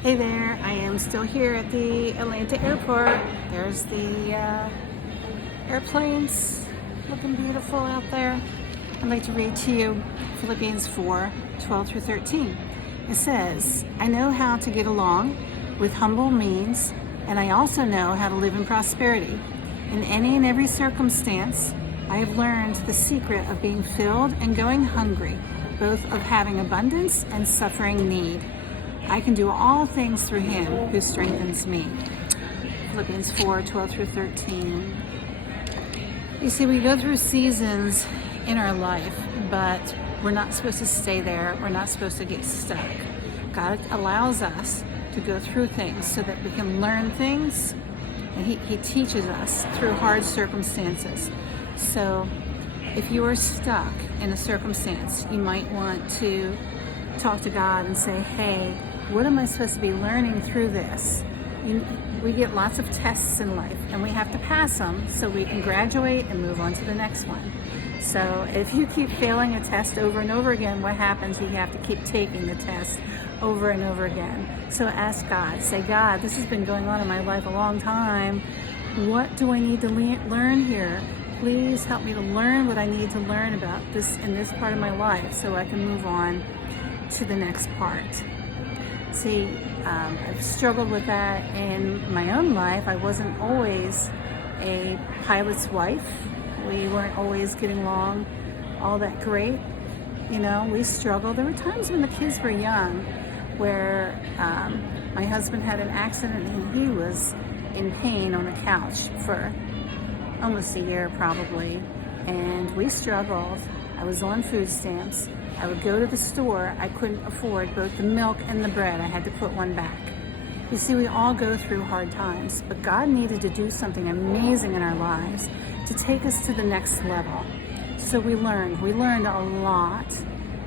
Hey there, I am still here at the Atlanta airport. There's the airplanes looking beautiful out there. I'd like to read to you Philippians 4:12-13. It says, I know how to get along with humble means, and I also know how to live in prosperity. In any and every circumstance, I have learned the secret of being filled and going hungry, both of having abundance and suffering need. I can do all things through him who strengthens me. Philippians 4:12-13. You see, we go through seasons in our life, but we're not supposed to stay there. We're not supposed to get stuck. God allows us to go through things so that we can learn things, and He teaches us through hard circumstances. So if you are stuck in a circumstance, you might want to talk to God and say, hey, what am I supposed to be learning through this? We get lots of tests in life, and we have to pass them so we can graduate and move on to the next one. So if you keep failing a test over and over again, what happens? You have to keep taking the test over and over again. So ask God. Say, God, this has been going on in my life a long time. What do I need to learn here? Please help me to learn what I need to learn about this in this part of my life so I can move on to the next part. See, I've struggled with that in my own life. I wasn't always a pilot's wife. We weren't always getting along all that great. You know, we struggled. There were times when the kids were young where my husband had an accident and he was in pain on the couch for almost a year probably. And we struggled. I was on food stamps. I would go to the store. I couldn't afford both the milk and the bread. I had to put one back. You see, we all go through hard times, but God needed to do something amazing in our lives to take us to the next level. So we learned a lot,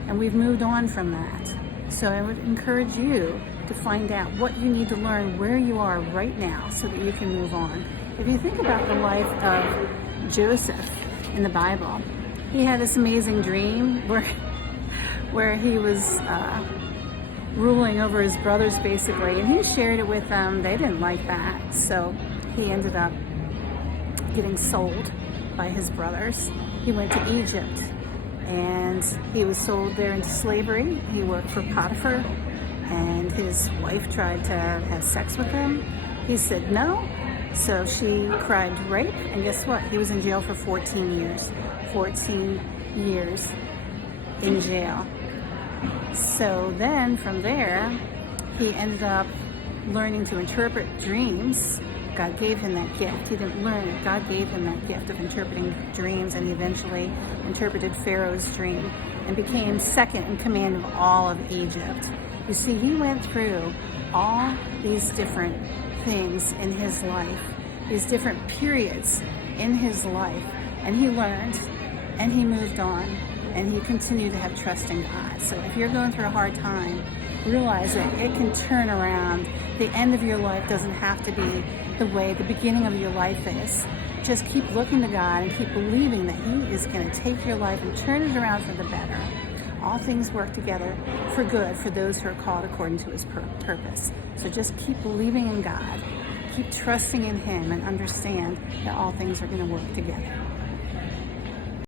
and we've moved on from that. So I would encourage you to find out what you need to learn where you are right now so that you can move on. If you think about the life of Joseph in the Bible, he had this amazing dream where he was ruling over his brothers basically, and he shared it with them. They didn't like that, so he ended up getting sold by his brothers. He went to Egypt and he was sold there into slavery. He worked for Potiphar, and his wife tried to have sex with him. He said no, so she cried rape, and guess what? He was in jail for 14 years. 14 years in jail. So then from there, he ended up learning to interpret dreams. God gave him that gift. He didn't learn it. God gave him that gift of interpreting dreams, and he eventually interpreted Pharaoh's dream and became second in command of all of Egypt. You see, he went through all these different things in his life, these different periods in his life, and he learned, and he moved on, and he continued to have trust in God. So if you're going through a hard time, realize that it can turn around. The end of your life doesn't have to be the way the beginning of your life is. Just keep looking to God and keep believing that He is going to take your life and turn it around for the better. All things work together for good for those who are called according to His purpose. So just keep believing in God. Keep trusting in Him and understand that all things are going to work together.